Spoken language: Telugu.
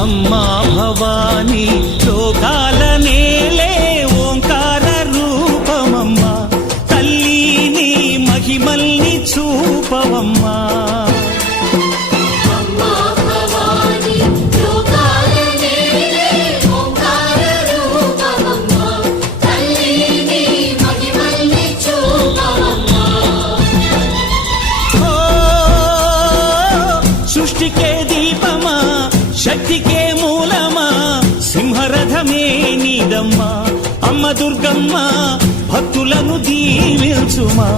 అమ్మా భవానీ లోకాల నేలే ఓంకార రూపమమ్మా, తల్లి నీ మహిమల్ని చూపవమ్మా. సృష్టికే దీపమా, శక్తికే మూలమా, సింహరథమే నీదమ్మా. అమ్మ దుర్గమ్మ భక్తులను దీవించుమా.